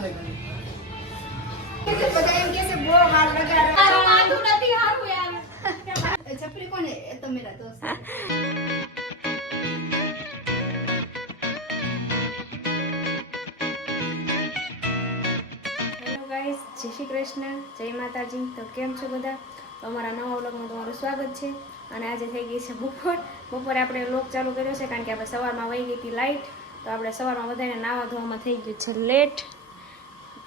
જય શ્રી કૃષ્ણ, જય માતાજી, તો કેમ છો બધા? તો અમારા નવા વ્લોગમાં તમારું સ્વાગત છે. અને આજે થઈ ગઈ છે બપોર. બપોરે આપણે વ્લોગ ચાલુ કર્યો છે કારણ કે આપણે સવારમાં વહી ગઈ હતી લાઇટ તો આપણે સવારમાં બધાને નાવા ધોવામાં થઈ ગયું છે લેટ.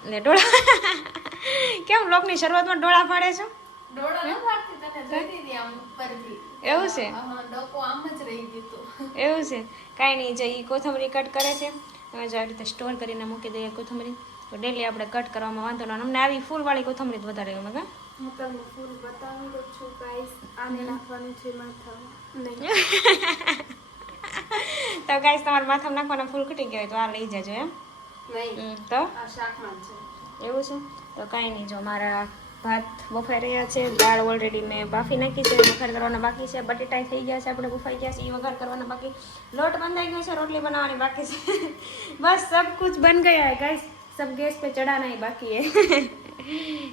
એટલે ડોળા. કેમ લોકની શરૂઆતમાં ડોળા ફાડે છો? ન એવું છે? હા ડોકો આમ જ રહી ગયું એવું છે? કાંઈ નહીં જે એ કોથમરી કટ કરે છે તમે જો આ રીતે સ્ટોર કરીને મૂકી દઈએ કોથમરી. તો ડેલી આપણે કટ કરવામાં વાંધો ના અમને આવી ફૂલવાળી કોથમરી જ વધારે ગમે કા હું તમને ફૂલ બતાવી દઉં છું ગાઈસ આને નાખવાનું છે માથામાં. નહીં. તો ગાઈસ તમારા માથામાં નાખવાના ફૂલ ખૂટી ગયા હોય તો આ લઈ જજો એમ? નહીં તો? એવું છે? તો કાંઈ નહીં જો મારા ભાત બફાઈ રહ્યા છે દાળ ઓલરેડી મેં બાફી નાખી છે વઘાર કરવાના બાકી છે બટેટા થઈ ગયા છે આપણે બફાઈ ગયા છે એ વઘાર કરવાના બાકી. લોટ બંધાઈ ગયો છે રોટલી બનાવવાની બાકી છે. બસ સબ કુછ બન ગયા હે ગાઈસ સબ ગેસ પે ચડાના હે બાકી હે.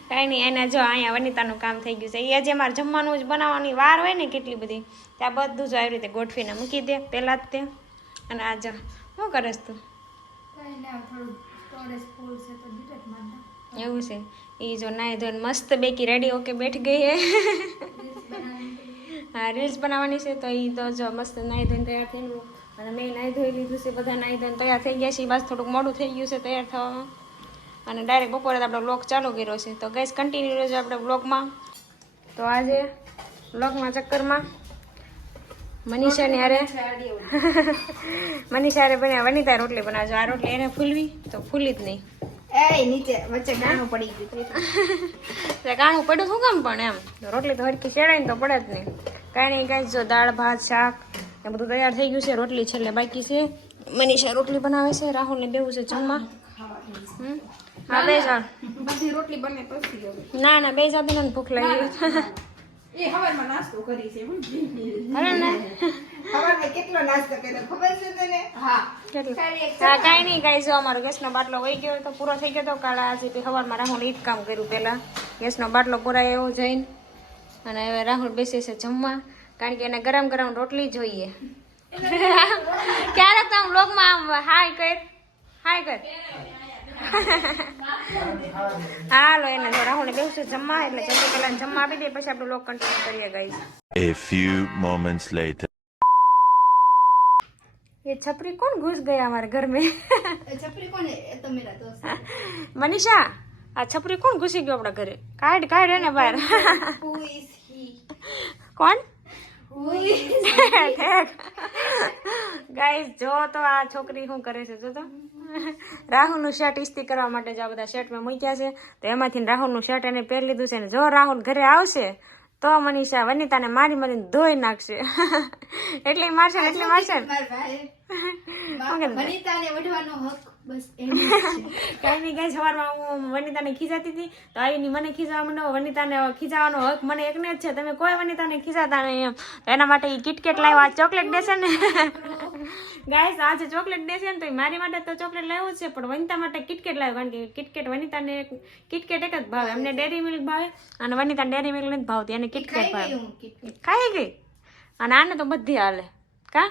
કાંઈ નહીં એના જો અહીંયા વનિતાનું કામ થઈ ગયું છે. એ જે મારે જમવાનું જ બનાવવાની વાર હોય ને કેટલી બધી ત્યાં બધું જ આવી રીતે ગોઠવીને મૂકી દે પહેલાં જ તે. અને આ શું કરે તું? એવું છે. એ જો નાય ધોઈને મસ્ત બેકી રેડી ઓકે બેઠી ગઈ હે. હા રીલ્સ બનાવવાની છે તો એ તો જો મસ્ત નાય ધોઈને તૈયાર થઈને અને મેં નાઈ ધોઈ લીધું છે બધા નાહી ધોઈને તૈયાર થઈ ગયા છે. બસ થોડુંક મોડું થઈ ગયું છે તૈયાર થવામાં. અને ડાયરેક્ટ બપોરે તો આપણે બ્લોગ ચાલુ કર્યો છે. તો ગેસ કન્ટિન્યુ રહેજો આપણે બ્લોગમાં તો આજે બ્લોગમાં ચક્કરમાં મનીષાની હારે મનીષા હારે બન્યા વનિતા રોટલી બનાવજો. આ રોટલી એને ફૂલવી તો ફૂલી જ નહીં. એ નીચે વચ્ચે ગાણું પડી ગયું એટલે કાણું પડ્યું શું કામ પણ એમ. રોટલી તો હરખી ચડાય ને તો પડે જ નહીં. કાંઈ નહીં કાંઈ જો દાળ ભાત શાક એ બધું તૈયાર થઈ ગયું છે. રોટલી છેલ્લે બાકી છે. મનીષા રોટલી બનાવે છે રાહુલને બેવું છે જમવા? હા બે જા બધી રોટલી બને પછી ના ના બે જાતી ભૂખ લાગી. એ હવારમાં નાસ્તો કરી છે હું. ને? હવારમાં કેટલો નાસ્તો કર્યો? ખબર છે તને? હા. કેટલું? ખાલી એક હા કાંઈ નહીં કાઈ જો અમારો ગેસનો બાટલો વહી ગયો તો પૂરો થઈ ગયો તો કાલે આજે તે સવારમાં રાહુલ ઈ જ કામ કર્યું પહેલાં. ગેસનો બાટલો પૂરાય એવો જઈને. અને હવે રાહુલ બેસે છે જમવા. કારણ કે એને ગરમ ગરમ રોટલી જોઈએ. ક્યારેક તો આમ લોગમાં આમ હાય કર હાય કર હાલો એને જો રાહુલને બેસું છે જમવા એટલે જલ્દી પહેલા જમવા આપી દે પછી આપણે લોક કન્ટિન્યુ કરીએ guys A few moments later. ये छपरी कौन घुस गया हमारे घर में એ છપરી કોને એ તો મેરા દોસ્ત है. મનીષા આ છપરી કોણ ઘુસી ગયો આપણા ઘરે કાઢ કાઢ એને બહાર Who is he? કોણ Who is ગાઈસ જો તો આ છોકરી શું કરે છે જો તો. રાહુલનું શર્ટ ઇસ્તી કરવા માટે જો આ બધા શર્ટ મેં મૂક્યા છે તો એમાંથી રાહુલનું શર્ટ એને પહેરી લીધું છે ને જો રાહુલ ઘરે આવશે તો મનીષા વનિતાને મારી મારીને ધોઈ નાખશે. એટલે મારશે ને એટલે મારશે વનિતાને હક બસ એમ કાંઈ નહીં કાંઈ સવારમાં હું વનિતાને ખીજાતી હતી. તો આવીને મને ખીજાવા માંડો વનિતાને ખીજાવાનો હક મને એકને જ છે. તમે કોઈ વનિતાને ખીજાતા નહીં એમ. તો એના માટે એ કિટકેટ લાવ્યા ચોકલેટ દેશે ને. ગાઈસ આજે ચોકલેટ દેશે ને તો મારી માટે તો ચોકલેટ લાવ્યું જ છે પણ વનિતા માટે કિટકેટ લાવ્યો કારણ કે કિટકેટ વનિતાને કિટકેટ એક જ ભાવે. એમને ડેરી મિલ્ક ભાવે અને વનિતાને ડેરી મિલ્ક નથી ભાવતી એને કિટકેટ ખાઈ ભાવે. ખાઈ ગઈ? અને આને તો બધી હાલે. કા?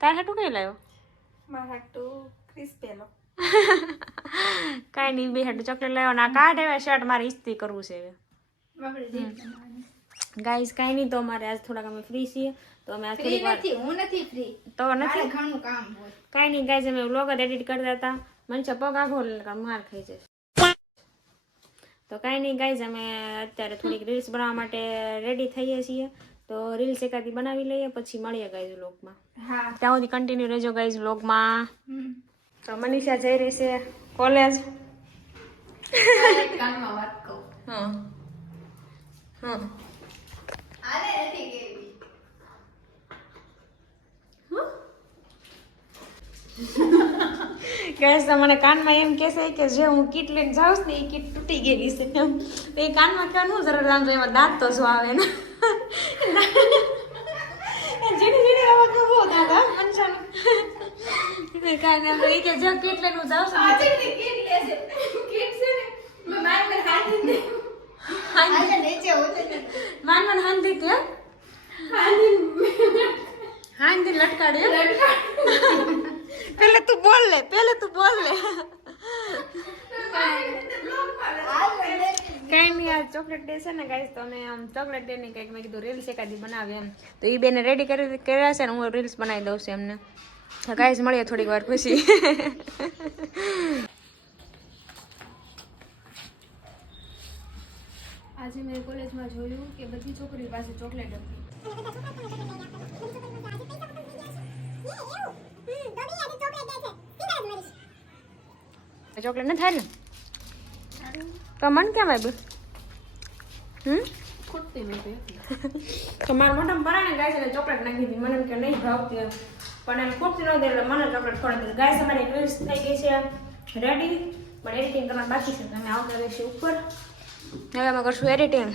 તારે હાટું કઈ લાવ્યો? મારા તો ક્રિસ્પેલો કાંઈ નહીં બે હાટું ચોકલેટ લાવ્યો ના કાઢ હવે શર્ટ મારે ઇસ્ત્રી કરવું છે હવે. આપણે રીત બનાવવાની. ગાઈસ કાંઈ નહીં તો અમારે આજ થોડાક અમે ફ્રી છીએ. તો અમે આજ ફ્રી થોડીક વાર નથી હું નથી ફ્રી તો મારે નથી ઘણું કામ હોય. કાંઈ નહીં ગાઈસ અમે વ્લોગ જ એડિટ કરતા હતા મને પગ આઘો એટલે માર ખાઈ જશે. તો કાંઈ નહીં ગાઈસ અમે અત્યારે થોડીક રીલ્સ બનાવવા માટે રેડી થઈએ છીએ. તો રીલ્સ એકાદી બનાવી લઈએ પછી મળીએ ગાઈસ વ્લોગમાં હા. ત્યાં સુધી કન્ટિન્યુ રહેજો ગાઈસ વ્લોગમાં હમ. તો મનીષા જઈ રહી છે કોલેજ. કેવી ગેસ મને કાનમાં એમ કહેશે કે જે હું કીટ લઈને જાઉં છું ને એ કીટ તૂટી ગયેલી છે. એમ. તો એ કાનમાં કહેવાનું જરા રામ એમાં દાંત તો જો આવે ને. ઝીણી ઝીણી અવાજ બહુ દાદા મનસાનું કાંઈ નહીં, આપણે ઈ કે જો કેટલેનું જાવ છો પાછળથી કીટ લે છે કીટ છે ને મેં માર માર હાથી દે આજે નીચે ઉતરી માન માન હાન દીધી હે હાન દી લટકાડ્યો પેલે તું બોલ લે પેલે તું બોલ લે કઈ નહીં આ ચોકલેટ ડે છે ને ગાઈસ તો અમે આમ ચોકલેટ ડે ની કંઈક મેં કીધું રીલ્સ એકાદી બનાવી એમ તો એ બેને રેડી કરી કર્યા છે ને હું રીલ્સ બનાવી દઉં છું એમને। તો ગાઈસ મળીએ થોડીક વાર પછી. આજે મેં કોલેજમાં જોયું કે બધી છોકરીઓ પાસે ચોકલેટ હતી. ચોકલેટ ન થાય ને? તો મન કેમ આવ્યું હમ? ખોટતી નથી તો મારા મોઢામાં ભરાણે ગાય છે ચોકલેટ નાખી હતી. મને કે નહીં ભાવતી પણ એમ ખૂટતી નહોતી એટલે મને ચોકલેટ ખોરાક દીધી. ગાય અમારી ટ્વિલ્સ થઈ ગઈ છે. રેડી પણ એડિટિંગ કરવાનું બાકી છે. તમે આવતા રહીશું ઉપર. હવે અમે કરશું એડિટિંગ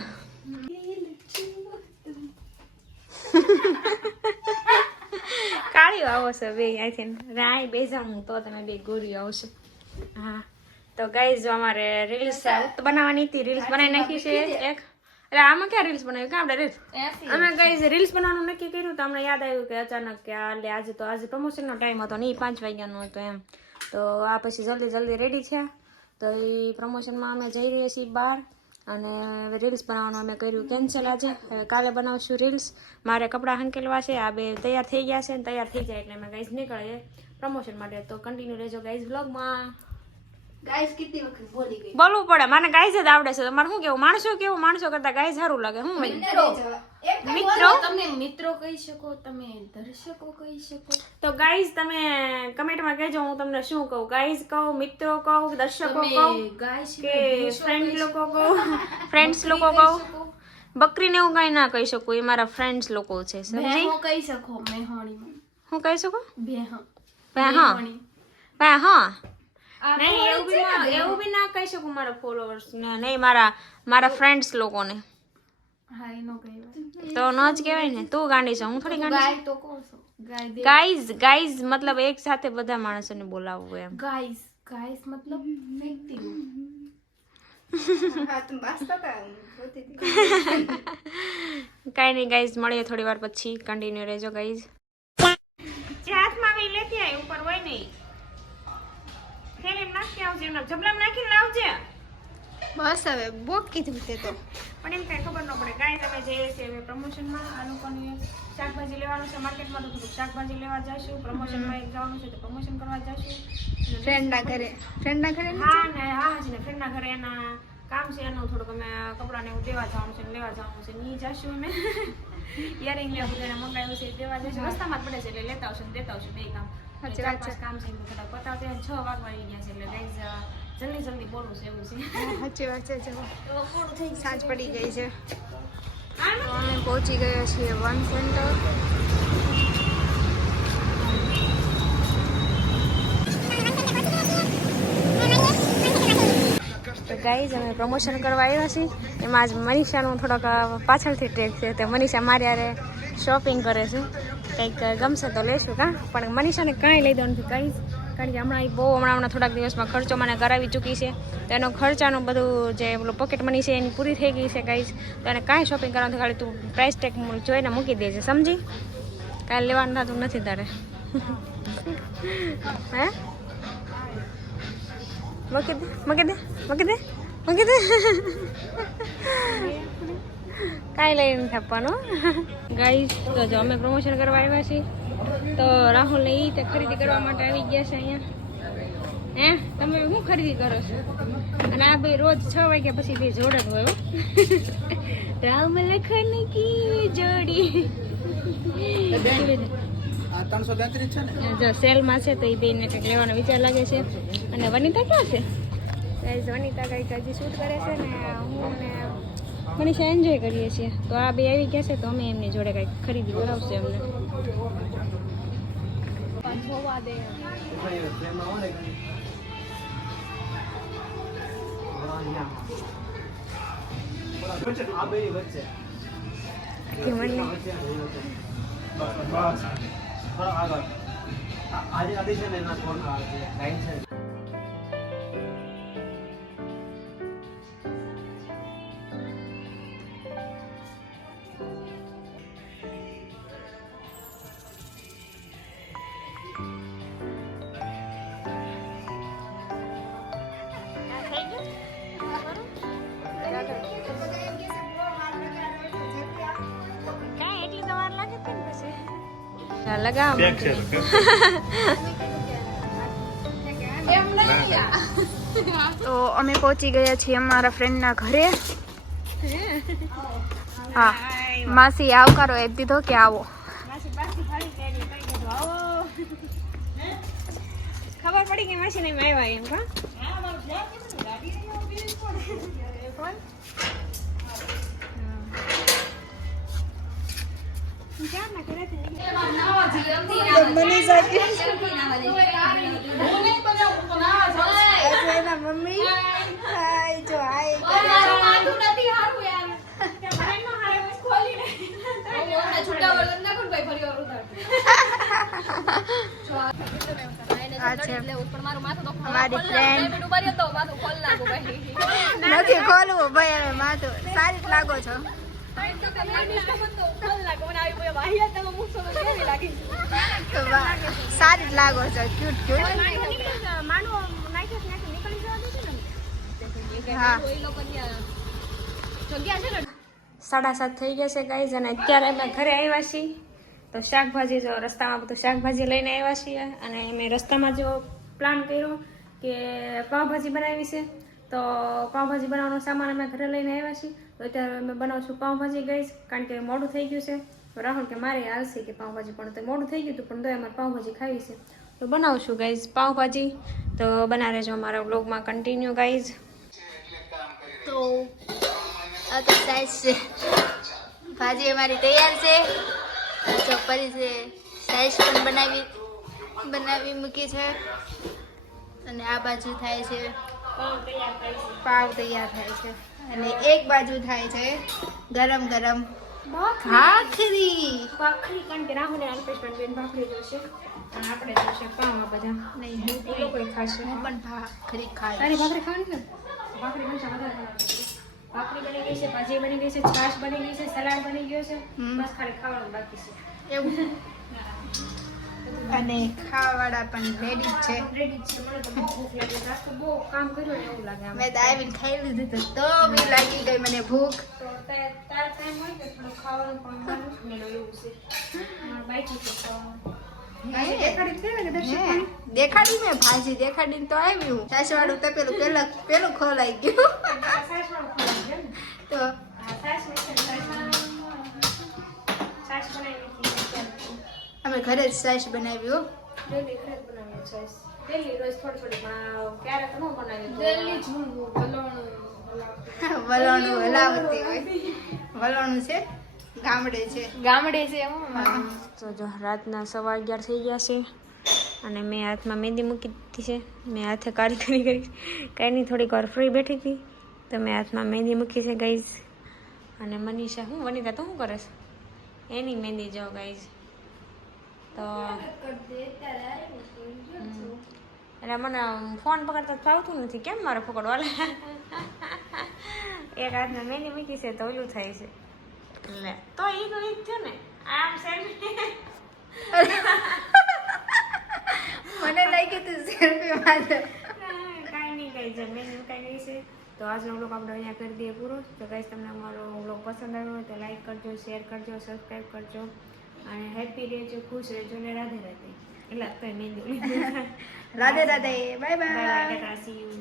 કાળી આવો છે બે અહીંથી રાય બેજાણું તો તમે બે ગોરી આવશો. હા. તો ગાઈઝ અમારે રીલ્સ બનાવવાની હતી રીલ્સ બનાવી નાખી છે એક. એટલે આમાં ક્યાં રીલ્સ બનાવી? ક્યાં આપણે રીલ્સ અમે કઈ રીલ્સ બનાવવાનું નક્કી કર્યું તો અમને યાદ આવ્યું કે અચાનક કે આ લે આજે તો આજે પ્રમોશનનો ટાઈમ હતો નહીં પાંચ વાગ્યાનો હતો એમ. તો આ પછી જલ્દી જલ્દી રેડી છે. તો એ પ્રમોશનમાં અમે જઈ રહ્યા છીએ બહાર. અને રીલ્સ બનાવવાનું અમે કર્યું કેન્સલ આજે. હવે કાલે બનાવશું રીલ્સ મારે કપડાં હંકેલવા છે આ બે તૈયાર થઈ ગયા છે ને તૈયાર થઈ જાય એટલે અમે ગાઈઝ નીકળીએ પ્રમોશન માટે. તો કન્ટિન્યુ રહેજો ગાઈઝ બ્લોગમાં ગાઈસ કેટલી વખત બોલી ગઈ? બોલવું પડે. મને ગાય જ આવડે છે. તમારે શું કેવું માણસો કેવું? માણસો કરતા ગાય સારું લાગે. હું મિત્રો મિત્રો. તમે મિત્રો કહી શકો તમે દર્શકો કહી શકો. તો ગાઈઝ તમે કમેન્ટમાં કહેજો હું તમને શું કહું? ગાઈઝ કહું મિત્રો કહું દર્શકો કહું તમે ગાઈસ કે ફ્રેન્ડ લોકો કહું ફ્રેન્ડ્સ લોકો કહું બકરીને હું કઈ ના કહી શકું એ મારા ફ્રેન્ડ્સ લોકો છે સમજી? ભેહો કહી શકો મેહોણીમાં. હું કહી શકું? ભેહો હા હા મેહોણી. હા હા આ નહીં એવું બી ના એવું બી ના કહી શકું મારા ફોલોઅર્સ ને નહીં મારા મારા ફ્રેન્ડ્સ લોકોને. હા એનો કહેવાય તો ન જ કહેવાય ને. તું ગાંડી છે હું થોડી ગાંડી તો કહું છો? ગાઈઝ ગાઈઝ મતલબ એક સાથે બધા માણસોને બોલાવવું એમ. ગાઈસ ગાઈઝ મતલબ કાંઈ નહીં ગાઈઝ મળીએ થોડી વાર પછી. કન્ટિન્યુ રહેજો ગાઈઝ. જે હાથમાં આવી લેતી આય ઉપર હોય નહીં. થેલીમાં નાખી આવજે એમને. જબલામાં નાખીને લાવજે. બસ હવે બોક કીધું તે તો. પણ એમ કાંઈ ખબર ન પડે. કાંઈ તમે જઈએ છીએ હવે પ્રમોશનમાં આ લોકોને શાકભાજી લેવાનું છે માર્કેટમાં તો થોડુંક શાકભાજી લેવા જઈશું પ્રમોશનમાં એક જવાનું છે તો પ્રમોશન કરવા જઈશું. ફ્રેન્ડના ઘરે. ફ્રેન્ડના ઘરે હા ને હા છે ને. ફ્રેન્ડના ઘરે એના કામ છે એનું થોડુંક અમે કપડાને એવું દેવા જવાનું છે લેવા જવાનું છે ની જશું અમે. યરિંગ ને બધું મંગાવ્યું છે દેવા જઈશું. રસ્તામાં જ પડે છે એટલે લેતા આવશું ને દેતા આવશું બે કામ. સાચી વાત છે. કામ છે થોડા પતાવતે છ વાગવા આવી ગયા છે એટલે ગાઈઝ જલ્દી જલ્દી બોલું છે એવું છે. સાચી વાત છે જો સાંજ પડી ગઈ છે. તો અમે પહોંચી ગયા છીએ વન સેન્ટર તો ગાઈઝ અમે પ્રમોશન કરવા આવ્યા છીએ. એમાં આજ મનીષાનું થોડોક પાછળથી ટ્રેક છે તો મનીષા મારી યારે શોપિંગ કરે છે. કંઈક ગમશે તો લેશું, કાં? પણ મનીષાને કાંઈ લઈ દઉં નથી કાંઈ. કારણ કે હમણાં બહુ હમણાં હમણાં થોડાક દિવસમાં ખર્ચો મને કરાવી ચૂકી છે. તો એનો ખર્ચાનું બધું જે પેલું પોકેટ મની છે એની પૂરી થઈ ગઈ છે ગાઈઝ તો એને કાંઈ શોપિંગ કરવાનું ખાલી તું પ્રાઇસ ટેક જોઈને મૂકી દેજે, સમજી? કાંઈ લેવાનું થતું નથી તારે. હે? મૂકી દે મૂકી દે મૂકી દે મૂકી દે કાંઈ લઈને થપવાનું ગાઈસ તો જો અમે પ્રમોશન કરવા આવ્યા છીએ તો રાહુલ ને ઈ તે ખરીદી કરવા માટે આવી ગયા છે અહીંયા. હે? તમે શું ખરીદી કરો છો? અને આ ભાઈ રોજ છ વાગ્યા પછી બે જોડે જ હોય હો. રામ લખન કી જોડી. ત્રણસો તેત્રીસ છે ને? જો સેલમાં છે તો એ બેને કંઈક લેવાનો વિચાર લાગે છે. અને વનિતા ક્યાં છે? ગાઈઝ વનિતા કંઈક હજી શૂટ કરે છે ને હું ને મનીષા એન્જોય કરીએ છીએ. તો આ બે આવી ગયા છે તો અમે એમની જોડે કંઈક ખરીદી કરાવશું એમને આ બે વચ્ચે. કે મને બસ. થોડો આગળ. આજે આજે છે ને એના આવે છે. લાઈન છે. લગાવ તો અમે પહોંચી ગયા છીએ અમારા ફ્રેન્ડના ઘરે. હા માસી આવકારો એ દીધો કે આવો? ખબર પડી કે માસી ને આવ્યા એમ કા રહ્યો તો માથું ખોલ નાખું ભાઈ. નથી ખોલવું ભાઈ હવે માથું સારી લાગો છો. સારી જ લાગો છો ક્યુટ ક્યુટ સાડા સાત થઈ ગયા છે ગાઈઝ અને અત્યારે અમે ઘરે આવ્યા છીએ. તો શાકભાજી જો, રસ્તામાં બધું શાકભાજી લઈને આવ્યા છીએ. અને અમે રસ્તામાં જો પ્લાન કર્યો કે પાવભાજી બનાવી છે. તો પાવભાજી બનાવવાનો સામાન અમે ઘરે લઈને આવ્યા છીએ. તો અત્યારે અમે બનાવશું પાઉંભાજી ગઈશ કારણ કે મોડું થઈ ગયું છે. તો રાહુલ કે મારે હાલશે કે પાઉંભાજી પણ તો મોડું થઈ ગયું હતું પણ તો અમારે પાઉંભાજી ખાવી છે. તો બનાવશું ગાઈઝ પાઉંભાજી. તો બના રહેજો અમારા બ્લોગમાં કન્ટિન્યુ ગાઈઝ તો આ તો સાઈઝ છે. ભાજી અમારી તૈયાર છે. ચોપરી છે સાઈઝ પણ બનાવી બનાવી મૂકી છે. અને આ બાજુ થાય છે પાવ તૈયાર થાય છે. અને એક બાજુ થાય છે ગરમ ગરમ ભાખરી. ભાખરી. કારણ કે રાહુલ અને બેન ભાખરી જોશે. પણ આપણે જોશે પાવા બધા. નહીં હું એ લોકો ખાશે. હું પણ ભાખરી ખાઈ તારી ભાખરી ખાવાની ને ભાખરી બનશે વધારે ભાખરી બની ગઈ છે ભાજી બની ગઈ છે છાશ બની ગઈ છે સલાડ બની ગયો છે. બસ ખાલી ખાવાનું બાકી છે. એવું. અને ખાવાવાળા પણ રેડી છે. રેડી છે. મને તો બહુ ભૂખ લાગી. છે બહુ કામ કર્યું ને એવું લાગે મેં તો આવીને ખાઈ લીધું તો બી લાગી ગઈ મને ભૂખ. તો તારે ટાઈમ હોય કે થોડું ખાવાનું પણ મારું જ મેળો એવું છે. મારે બાકી ખાવાનું. દેખાડી મેં ભાજી દેખાડીને તો આવ્યું સાસવાળું તો પેલું પેલું પેલું ખોલાઈ ગયું. ઘરે જ ડેલી ઘરે જ બનાવીએ છાશ. ડેલી રોજ થોડી થોડી પણ ક્યારેક ન બનાવીએ તો ઝૂંડું વલોણું વલોણું હલાવતી હોય. વલોણું છે? ગામડે છે. ગામડે છે તો જો રાતના સવા અગિયાર થઈ ગયા છે અને મેં હાથમાં મહેંદી મૂકી દીધી છે. મેં હાથે કારીગરી કરી. કાંઈ નહીં થોડીક વાર ફ્રી બેઠી હતી. તો મેં હાથમાં મહેંદી મૂકી છે ગાઈઝ. અને મનીષા હું વનિતા તો શું કરે છે? એની મહેંદી જો ગાઈઝ. તો. એટલે મને ફોન પકડતા ફાવતું નથી. કેમ મારે પકડવા એક હાથમાં મેની મૂકી છે તો ઓલું થાય છે. એટલે તો એ તો એ જ થયું ને. આમ સેલ્ફી મને લાગ્યું તું સેલ્ફી માટે કાંઈ નહીં કાંઈ જમીન કાંઈ નહીં છે. તો આજનો વ્લોગ આપણે અહીંયા કરી દઈએ પૂરો. તો ગાઈસ તમને અમારો વ્લોગ પસંદ આવ્યો હોય તો લાઈક કરજો શેર કરજો સબસ્ક્રાઈબ કરજો. અને હેપી રહેજો ખુશ રહેજો ને રાધે રાધે. એટલે મહેંદી Radhe Radhe bye bye bye bye see you